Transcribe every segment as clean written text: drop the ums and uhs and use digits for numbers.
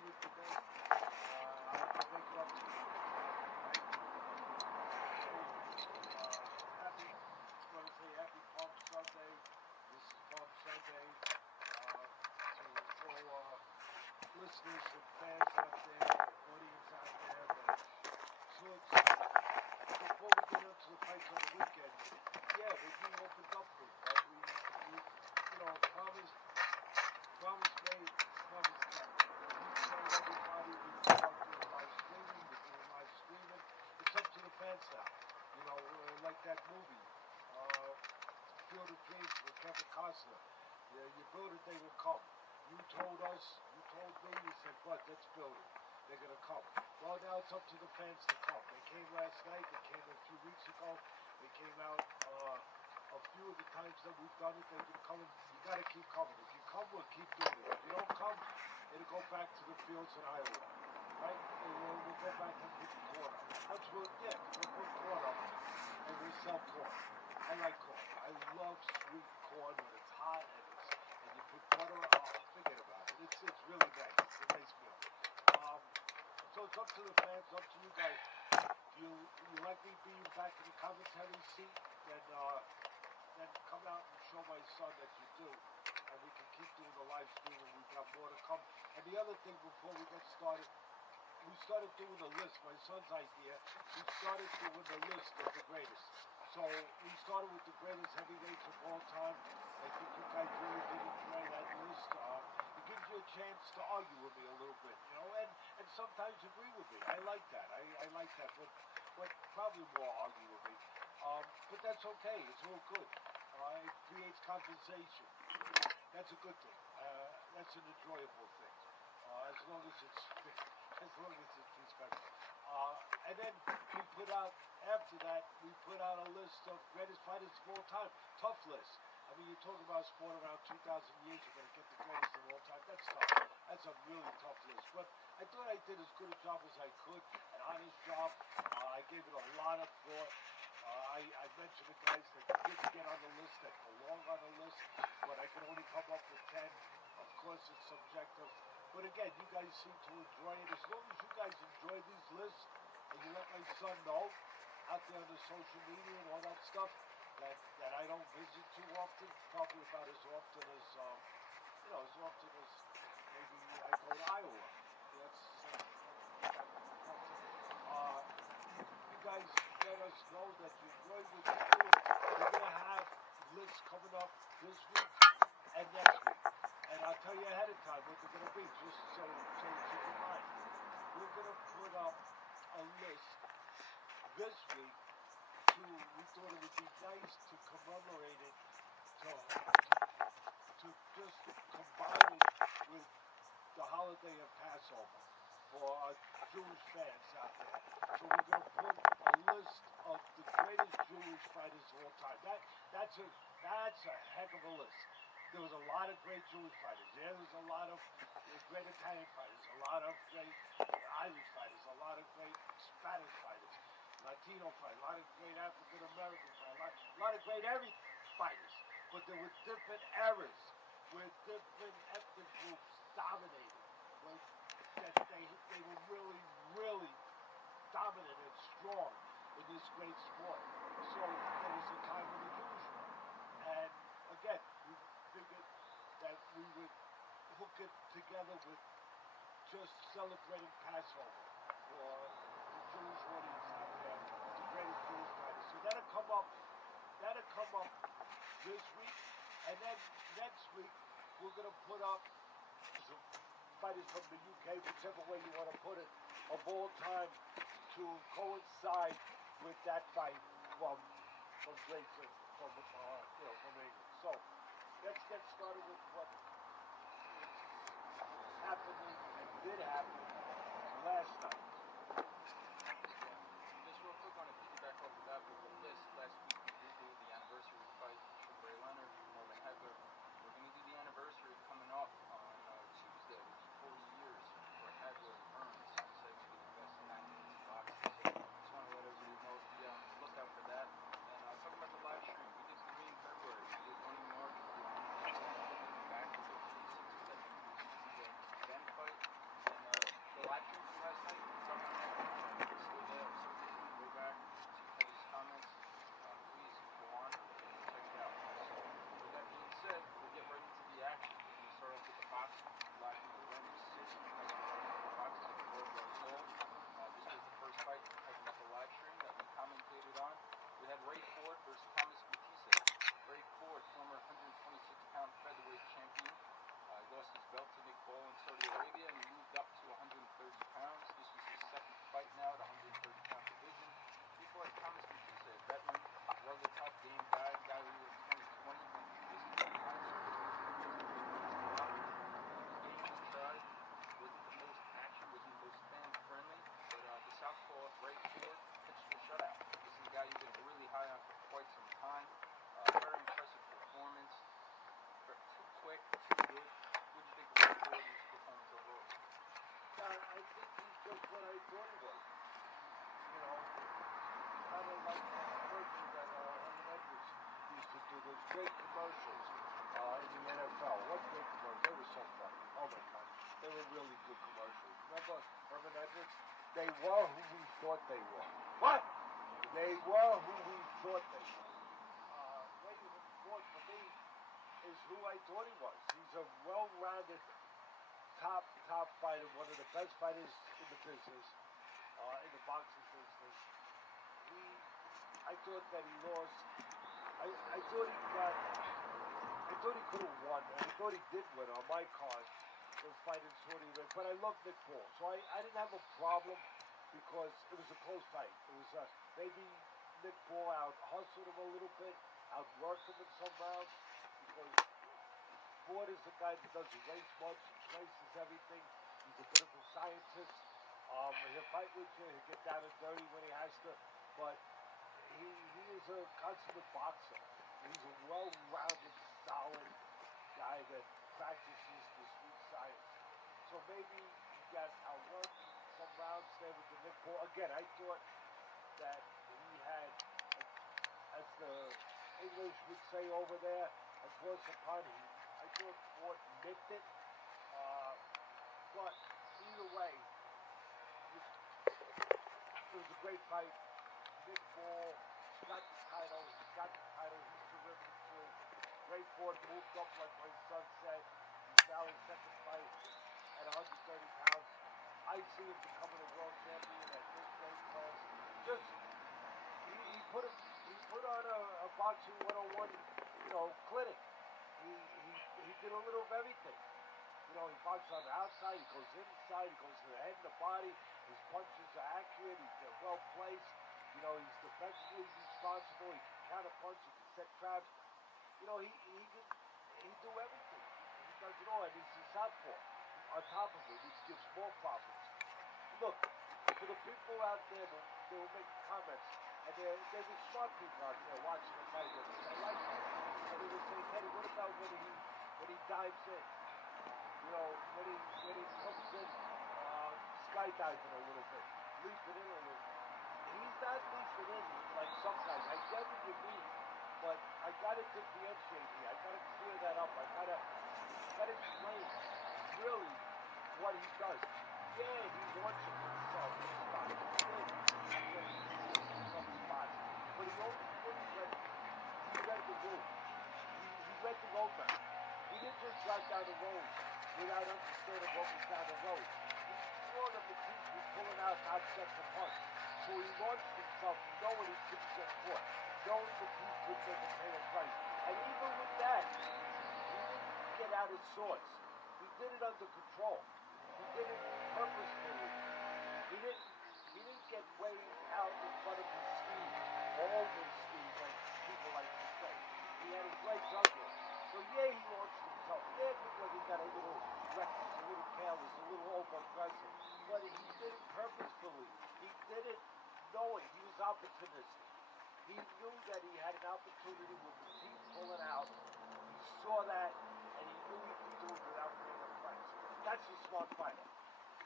with today. I'll make it up to you. Right? Happy, I want to say happy Palm Sunday. This is Palm Sunday. To all listeners and fans out there, audience out there. So before we get into the fights on the weekend, yeah, we're being opened up with, right? We promise made, promise kept. We told everybody we start doing live streaming, we're doing live streaming. It's up to the fans now. Like that movie, Field of Dreams with Kevin Costner. You build it, they will come. You told us, you told me, you said, but let's build it. They're going to come. Well, now it's up to the fans to come. They came last night, they came a few weeks ago, they came out a few of the times that we've done it, they've been coming. You got to keep coming. If you come, we'll keep doing it. If you don't come, it'll go back to the fields in Iowa. Right? We'll go back and put the corn up. We'll put corn up and we'll sell corn. I like corn. I love sweet corn when it's hot and you put butter on. Oh, forget about it. It's really nice. It's a nice meal. So it's up to the fans, up to you guys. If you like me being back in the commentary seat, then come out and show my son that you do. And we can keep doing the live streaming. We've got more to come. And the other thing before we get started, we started doing a list, my son's idea. We started doing the list of the greatest. So we started with the greatest heavyweights of all time. I think you guys really did enjoy that list. It gives you a chance to argue with me a little bit, and sometimes agree with me. I like that. I like that, but probably more argue with me. But that's okay. It's all good. It creates conversation. That's a good thing. That's an enjoyable thing. As long as it's respectful. And then we put out, after that, we put out a list of greatest fighters of all time. Tough list. I mean, you're talking about a sport around 2,000 years, you're going to get the greatest of all time. That's tough. That's a really tough list. But I thought I did as good a job as I could, an honest job. I gave it a lot of thought. I mentioned the guys that didn't get on the list, that belong on the list, but I could only come up with 10. Of course, it's subjective. But again, you guys seem to enjoy it. As long as you guys enjoy these lists, and you let my son know out there on the social media and all that stuff, that I don't visit too often, probably about as often as, as often as maybe I go to Iowa. You guys let us know that you enjoy what you do. We're going to have lists coming up this week and next week. And I'll tell you ahead of time what they're going to be, just so keep in mind. We're going to put up a list this week. We thought it would be nice to commemorate it, to just combine it with the holiday of Passover for our Jewish fans out there. So we're going to put a list of the greatest Jewish fighters of all time. That's a heck of a list. There was a lot of great Jewish fighters. There was a lot of great Italian fighters, a lot of great Irish fighters, a lot of great Spanish fighters, Latino fighters, a lot of great African American fighters, a lot of great every fighters. But there were different eras where different ethnic groups dominated. They were really, really dominant and strong in this great sport. So there was a time of the Jewish one. And again, we figured that we would hook it together with just celebrating Passover for the Jewish audience out there, the greatest Jewish fighters. So that'll come up this week, and then next week we're going to put up some fighters from the UK, whichever way you want to put it, of all time to coincide with that fight from Great Britain, from England. So let's get started with what happening and did happen last night. Just real quick, on a piggyback off of that with the list. Last week we did do the anniversary fight, Sugar Ray Leonard, Marvin Hagler. We're going to do the anniversary coming up on Tuesday, which is 40 years for Hagler and Burns, said to be the best 9 minutes in boxing. So just want to let everybody know to be on the lookout for that. And talking about the live stream, we did 3 in February. We did 1 in March. We did 1 in April. Back to 56 that you can see the Ben fight. And I think he's just what I thought he was. You know, kind of like the commercial that Herman Edwards used to do, those great commercials in the NFL. What great commercials? They were so funny. Oh my God. They were really good commercials. Remember Herman Edwards? They were who we thought they were. What? They were who we thought they were. William Ford, for me, is who I thought he was. He's a well-rounded, top fighter, one of the best fighters in the business, in the boxing business. I thought that he lost. I thought he could have won, and I thought he did win on my card. The fight in Saudi Arabia, but I love Nick Paul, so I didn't have a problem because it was a close fight. It was maybe Nick Paul out hustled him a little bit, outworked him in some rounds because Ford is the guy that doesn't waste much, he places everything. He's a bit of a scientist. He'll fight with you, he'll get down and dirty when he has to, but he is a consummate boxer. He's a well-rounded, solid guy that practices the sweet science. So maybe he got outworked some rounds there with the Nick Paul. Again, I thought that he had, as the English would say over there, across the pond, I thought Ford nicked it. But either way, it was a great fight. Nick Paul got the title. He's got the title. He's terrific too. Ray Ford moved up like my son said. He's now his second fight at 130 pounds. I see him becoming a world champion at this weight class. Just he put on a boxing 101, clinic. He did a little of everything. He boxes on the outside, he goes inside, he goes to the head and the body. His punches are accurate, he's well placed. He's defensively responsible. He can counter punch, he can set traps. He do everything. He does it all, and he's a southpaw on top of it, which gives more problems. Look, for the people out there that will make comments, and there were smart people out there watching the fight with us. I like that. And they would say, Teddy, what about when he dives in? When he comes in, skydiving a little bit, leaping in a little bit. He's not leaping in like some guys. I get what you mean, but I gotta differentiate here. I gotta clear that up. I gotta explain really what he does. Yeah, he launches himself in spots. He did against some spots, but he only did it when he read the rules. He read the roadmap. He didn't just drive down the road without understanding what was down the road. He saw that the teams were pulling out not set for punch. So he launched himself knowing he couldn't get caught, knowing the team couldn't entertain a fight. And even with that, he didn't get out his sorts. He did it under control. He did it purposefully. He didn't get way out in front of his speed, or over his speed, like people like to say. He had his legs under him. So yeah, he launched himself. Yeah, it looked like he got a little reckless, a little careless, a little over-aggressive. But he did it purposefully. He did it knowing he was opportunistic. He knew that he had an opportunity with the team pulling out. He saw that, and he knew he could do it without being impressed. That's a smart fighter.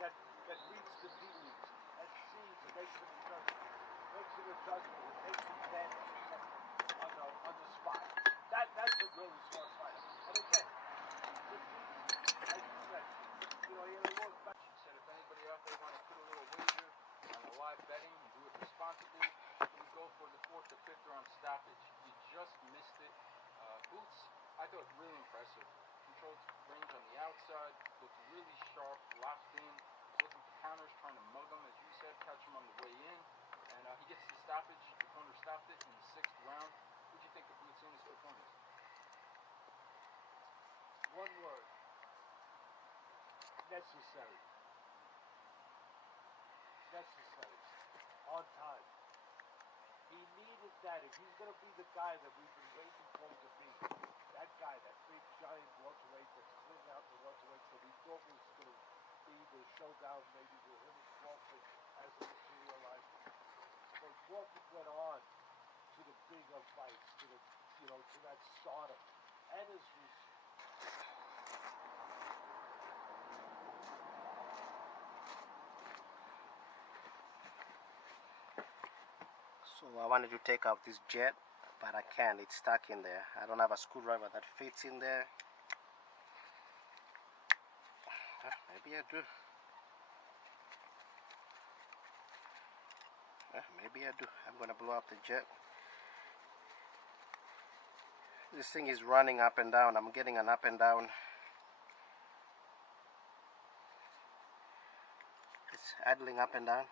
That reads the tea leaves, and sees and makes an adjustment. And takes advantage of something on the spot. That's a really smart fighter. And again, the team, as you said, he had a look back. She said if anybody out there want to put a little wager on the live betting and do it responsibly, you would go for the 4th or 5th round stoppage. You just missed it. Boots, I thought really impressive. Controlled range on the outside, looked really sharp, locked in, looking for counters, trying to mug him, as you said, catch him on the way in. And he gets the stoppage. The corner stopped it in the 6th round. What do you think of Boots in his performance? One word. Necessary. Necessary. On time. He needed that. If he's going to be the guy that we've been waiting for him to be, that guy, that big, giant welterweight that's cleaning out the welterweights that we thought was going to be the showdown maybe with him and Crawford as it materialized. But Crawford went on to the bigger fights, to the, to that stardom. And his So I wanted to take out this jet, but I can't. It's stuck in there. I don't have a screwdriver that fits in there. Maybe I do. Maybe I do. I'm gonna blow up the jet. This thing is running up and down. I'm getting an up and down. It's idling up and down.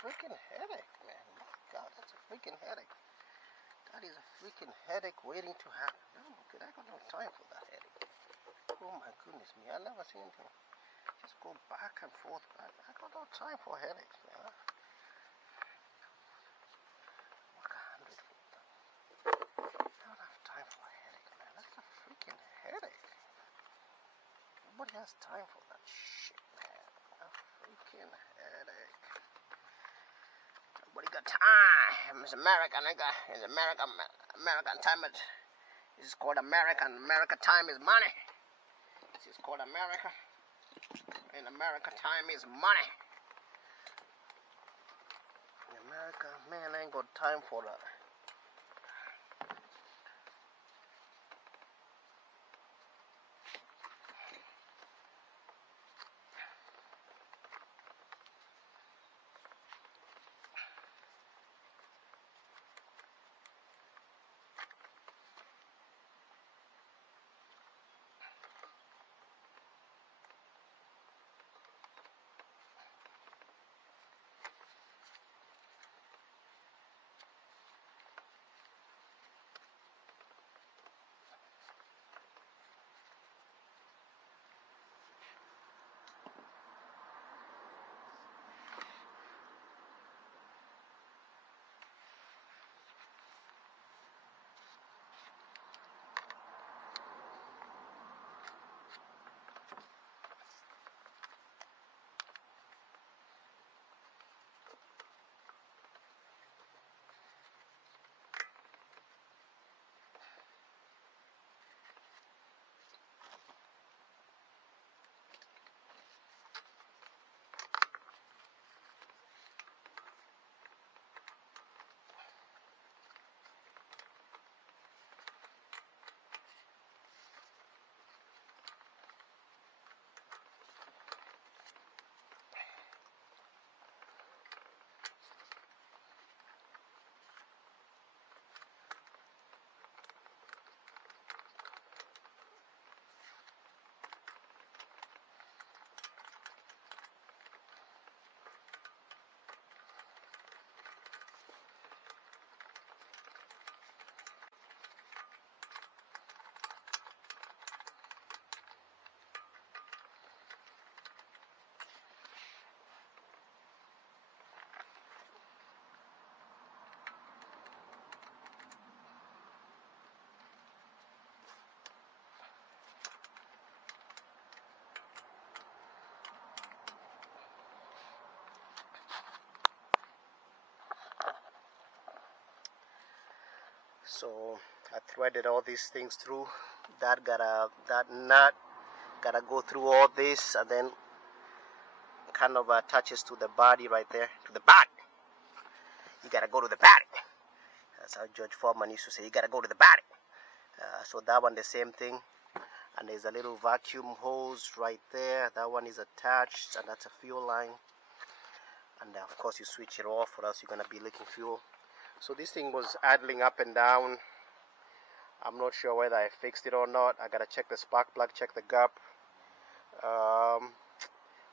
freaking headache, man. My God, that's a freaking headache. That is a freaking headache waiting to happen. Oh my God, I got no time for that headache. Oh my goodness me, I never seen him just go back and forth. I got no time for headaches, man. What a hundred. I don't have time for a headache, man. That's a freaking headache. Nobody has time for that shit, man. A freaking headache. Nobody got time. It's American, nigga. It's American time. This is called American. America time is money. This is called America. In America, time is money. In America, man, I ain't got time for that. So I threaded all these things through. That nut gotta go through all this, and then kind of attaches to the body right there. To the body. You gotta go to the body. That's how George Foreman used to say. You gotta go to the body. So that one the same thing. And there's a little vacuum hose right there. That one is attached, and that's a fuel line. And of course you switch it off, or else you're gonna be leaking fuel. So this thing was idling up and down. I'm not sure whether I fixed it or not. I gotta check the spark plug, check the gap.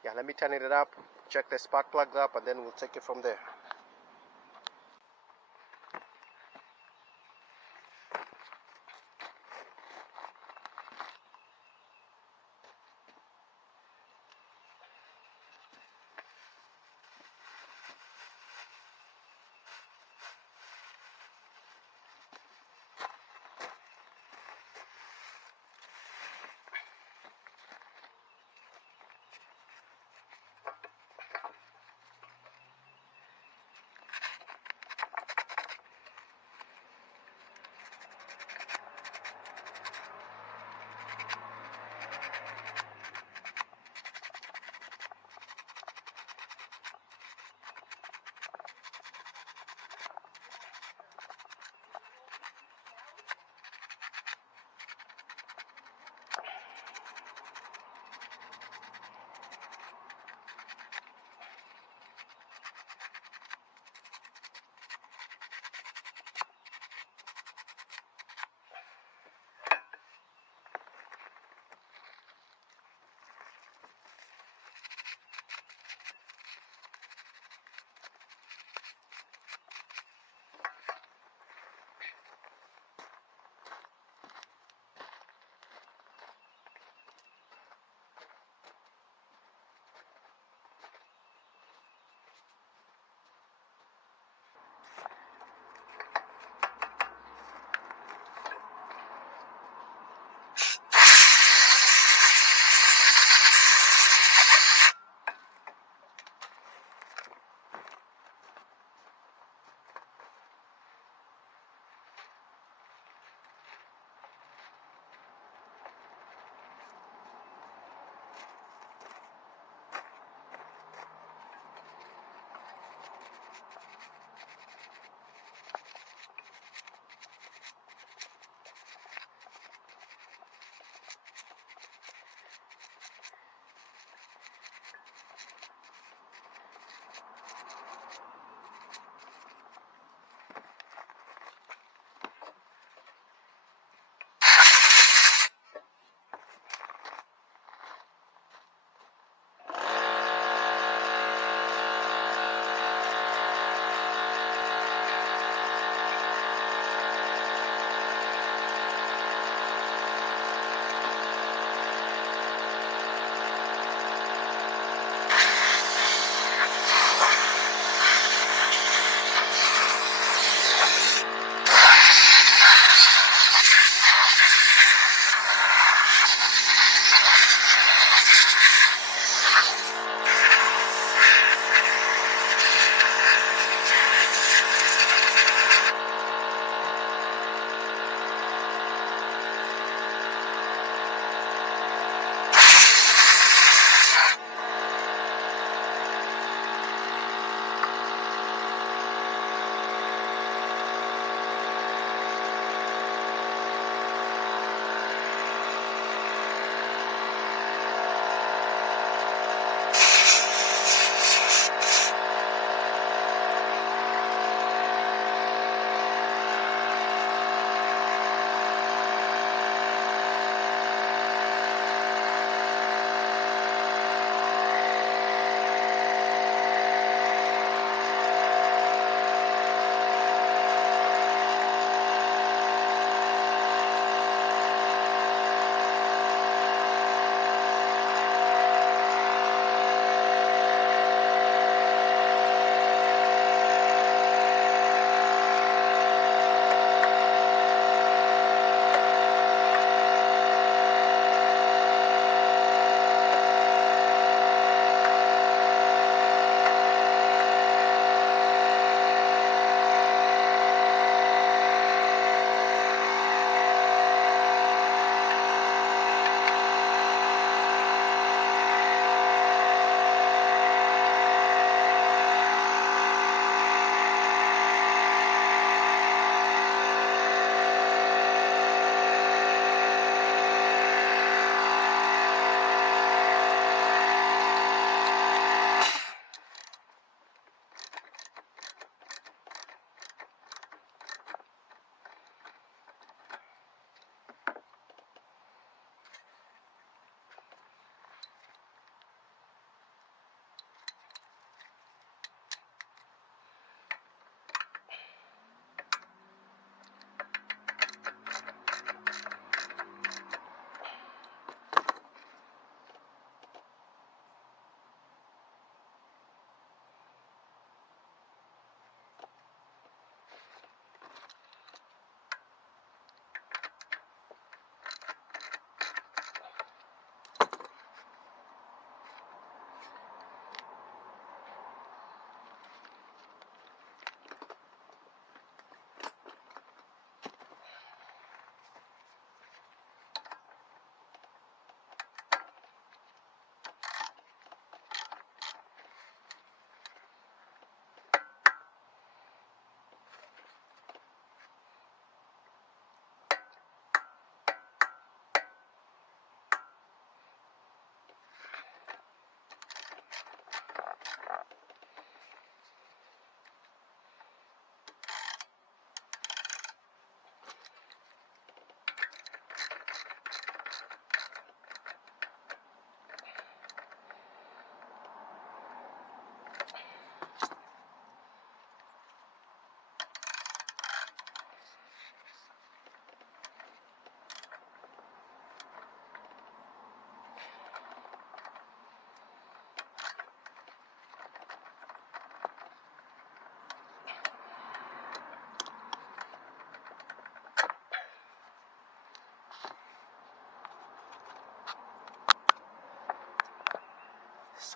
Yeah, let me turn it up, check the spark plug up, and then we'll take it from there.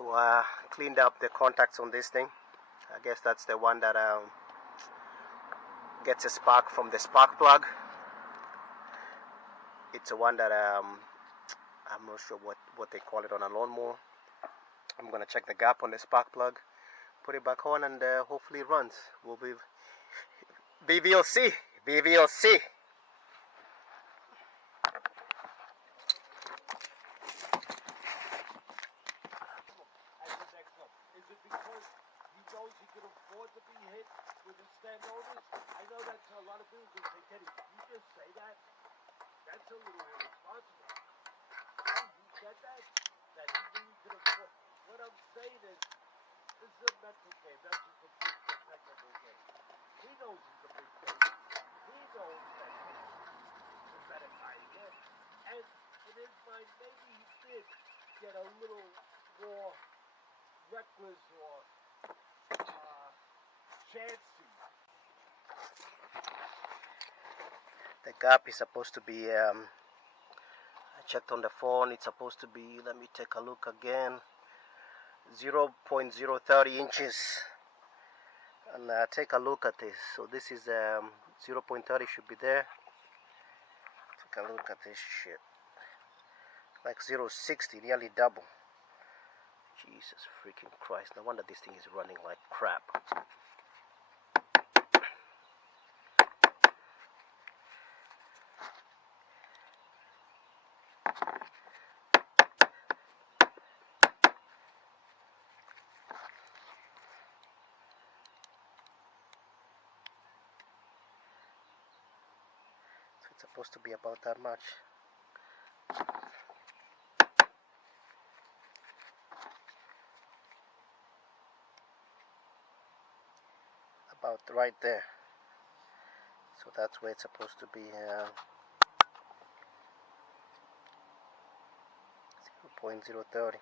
So I cleaned up the contacts on this thing. I guess that's the one that gets a spark from the spark plug. It's the one that I'm not sure what they call it on a lawnmower. I'm gonna check the gap on the spark plug, put it back on, and hopefully it runs. We'll be VVLC. VVLC. As the next one. Is it because he knows he can afford to be hit with his stand owners? I know that's a lot of people will say, Teddy, you just say that? That's a little irresponsible. You said that? That he knew he could afford. What I'm saying is, this is a mental game. That's just a big technical game. He knows he's a big thing. He knows that he's a better guy here. And in his mind, maybe he did get a little more reckless or chancy. The gap is supposed to be, I checked on the phone, it's supposed to be, let me take a look again, 0.030 inches. And take a look at this. So this is 0.30 should be there. Take a look at this shit. Like 0.60, nearly double. Jesus freaking Christ. No wonder this thing is running like crap. So it's supposed to be about that much. About right there. So that's where it's supposed to be. 0.030.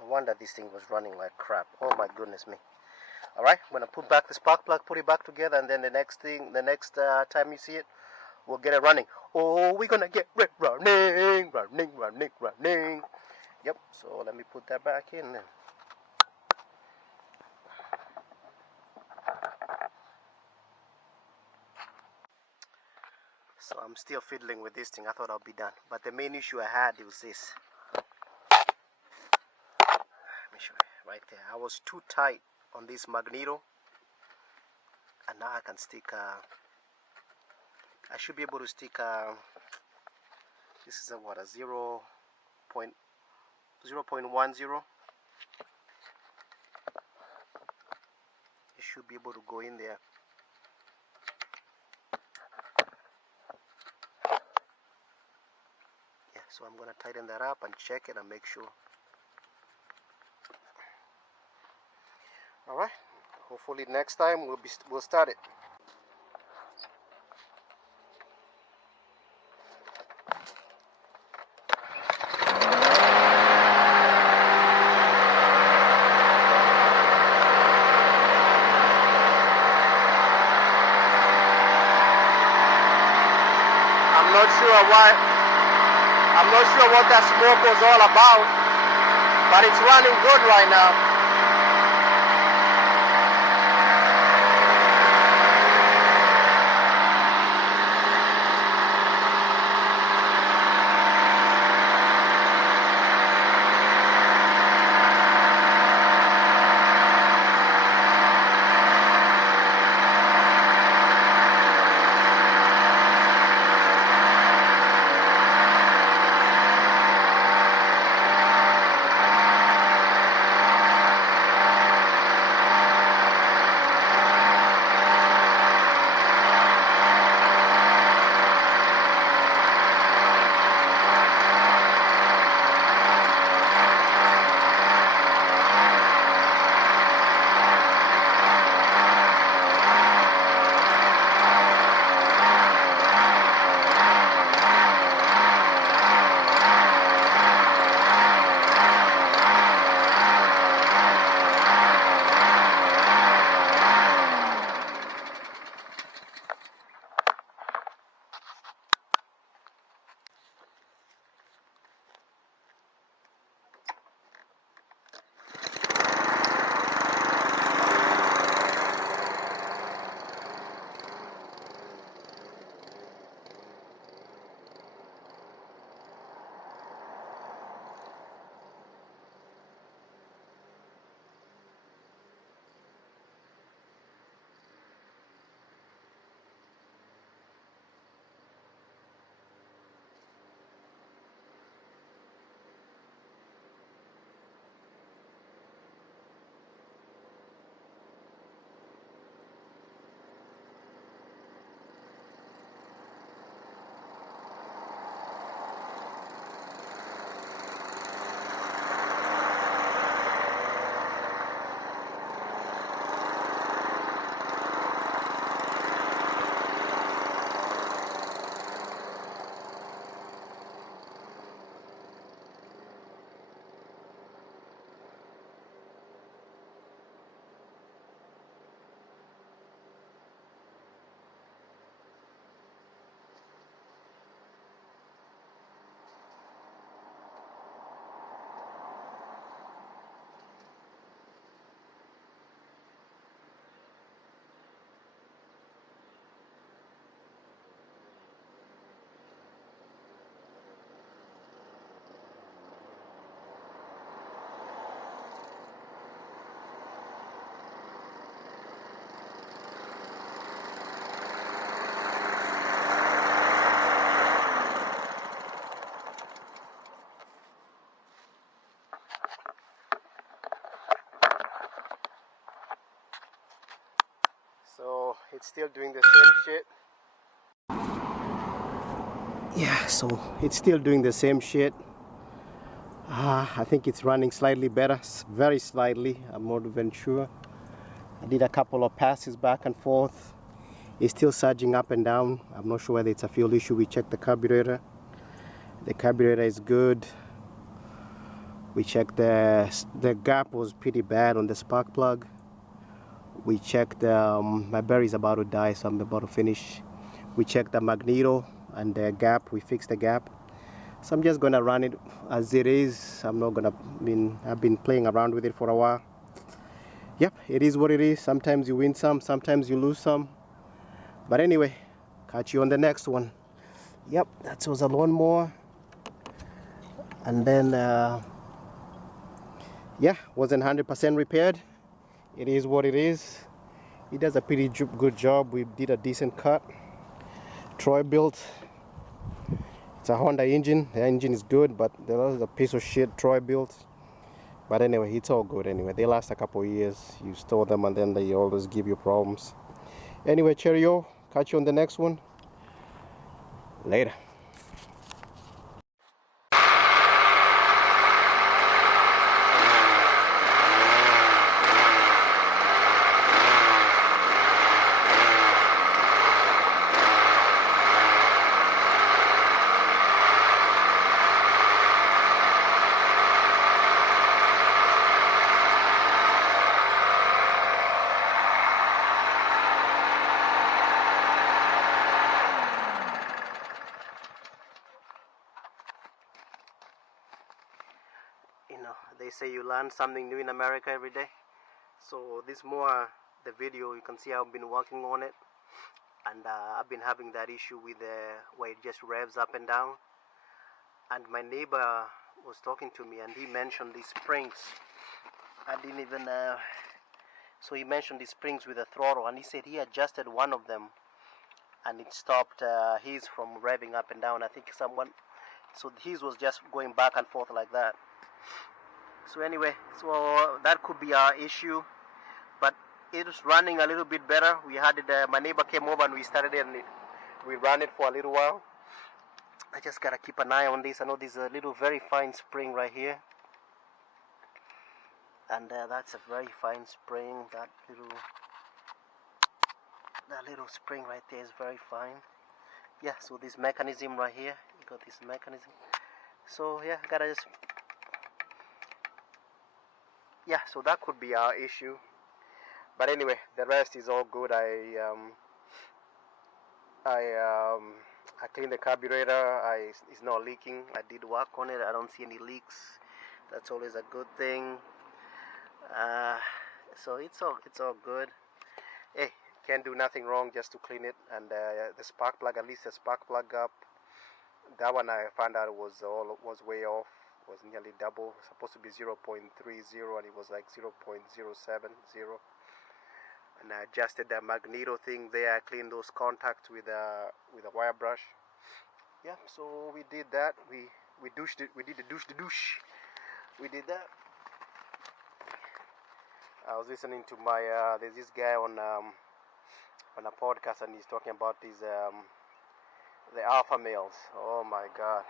No wonder this thing was running like crap. Oh my goodness me. Alright, I'm gonna put back the spark plug, put it back together, and then the next time you see it, we'll get it running. Oh, we're gonna get it running. Yep, so let me put that back in then. So I'm still fiddling with this thing. I thought I'll be done, but the main issue I had was this. Let me show you right there. I was too tight on this magneto, and now I can stick. I should be able to stick. This is a 0.10. It should be able to go in there. Yeah, so I'm gonna tighten that up and check it and make sure. All right. Hopefully next time we'll start it. I'm not sure what that smoke was all about, but it's running good right now. it's still doing the same shit. Yeah, so it's still doing the same shit. I think it's running slightly better, very slightly. I'm not even sure. I did a couple of passes back and forth. It's still surging up and down. I'm not sure whether it's a fuel issue. We checked the carburetor. The carburetor is good. We checked the gap was pretty bad on the spark plug. We checked my battery's about to die, so I'm about to finish. We checked the magneto and the gap. We fixed the gap. So I'm just gonna run it as it is. I'm not gonna I've been playing around with it for a while. Yep, it is what it is. Sometimes you win some, sometimes you lose some. But anyway, catch you on the next one. Yep, that was a lawnmower. And then yeah, wasn't 100% repaired. It is what it is. It does a pretty good job. We did a decent cut. TROY-BILT. It's a Honda engine. The engine is good, but there was a piece of shit TROY-BILT. But anyway, it's all good anyway. They last a couple of years. You store them and then they always give you problems. Anyway, cheerio. Catch you on the next one. Later. You know, they say you learn something new in America every day. So this more the video, you can see I've been working on it, and I've been having that issue with where it just revs up and down. And my neighbor was talking to me, and he mentioned these springs. I didn't even so he mentioned these springs with the throttle, and he said he adjusted one of them and it stopped his from revving up and down. I think so his was just going back and forth like that. So anyway, so that could be our issue, but it was running a little bit better. We had it, my neighbor came over and we started it, and we ran it for a little while. I just gotta keep an eye on this. I know there's a little very fine spring right here, and that's a very fine spring. That little spring right there is very fine. Yeah, so this mechanism right here, you got this mechanism. So yeah, gotta just, yeah, so that could be our issue. But anyway, the rest is all good. I cleaned the carburetor. It's not leaking. I did work on it. I don't see any leaks. That's always a good thing. So it's all good. Hey, can't do nothing wrong just to clean it. And the spark plug, at least the spark plug up, that one I found out was way off. Was nearly double. Supposed to be 0.30, and it was like 0.070. And I adjusted the magneto thing there. I cleaned those contacts with a wire brush. Yeah, so we did that. We douched it. We did the douche. We did that. I was listening to my there's this guy on a podcast, and he's talking about these the alpha males. Oh my god,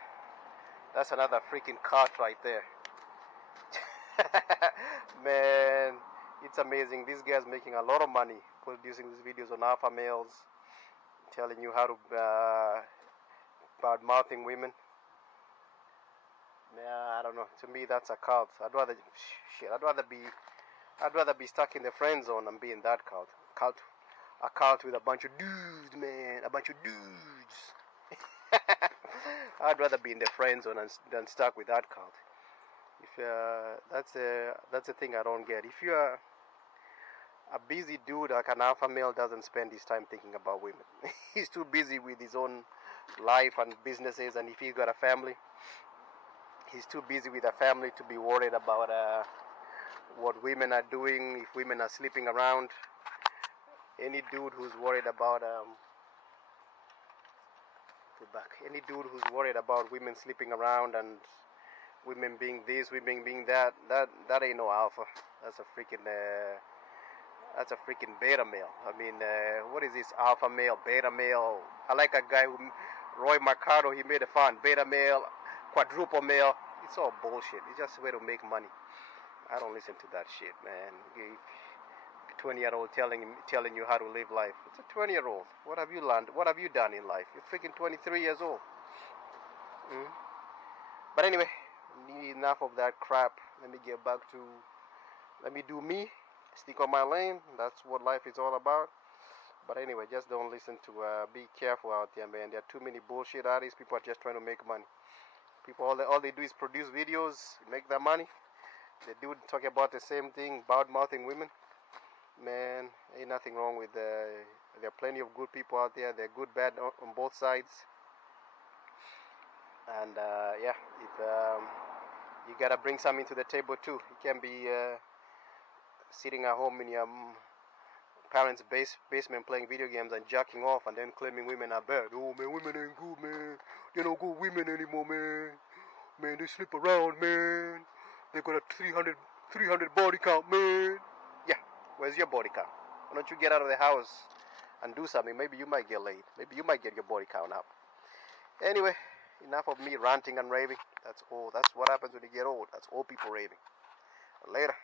that's another freaking cart right there. Man, it's amazing. This guy's making a lot of money producing these videos on alpha males, telling you how to bad mouthing women. Yeah, I don't know. To me, that's a cult. I'd rather be stuck in the friend zone and be in that cult. A cult with a bunch of dudes, man. A bunch of dudes. I'd rather be in the friend zone than stuck with that cult. If that's a thing I don't get. If you're a busy dude, like an alpha male, doesn't spend his time thinking about women. He's too busy with his own life and businesses, and if he's got a family, he's too busy with a family to be worried about what women are doing, if women are sleeping around. Any dude who's worried about any dude who's worried about women sleeping around and women being this, women being that ain't no alpha. That's a freaking That's a freaking beta male. I mean, what is this alpha male, beta male? I like a guy who, Roy Mercado, he made a fun. Beta male, quadruple male. It's all bullshit. It's just a way to make money. I don't listen to that shit, man. 20-year-old telling you how to live life. It's a 20-year-old. What have you learned? What have you done in life? You're freaking 23 years old. Mm? But anyway, enough of that crap. Let me get back to, let me do me. Stick on my lane. That's what life is all about. But anyway, just don't listen to, be careful out there, man. There are too many bullshit artists. People are just trying to make money. People, all they do is produce videos, make their money. They do talk about the same thing, bad-mouthing women. Man, ain't nothing wrong with there are plenty of good people out there. They're good, bad on both sides. And yeah, if you gotta bring something to the table too. You can't be sitting at home in your parents' basement playing video games and jacking off and then claiming women are bad. Oh man, women ain't good, man. They're no good women anymore, man. Man, they slip around, man. They got a 300 body count, man. Yeah, where's your body count? Why don't you get out of the house and do something? Maybe you might get laid. Maybe you might get your body count up. Anyway, enough of me ranting and raving. That's all. That's what happens when you get old. That's old people raving. Later.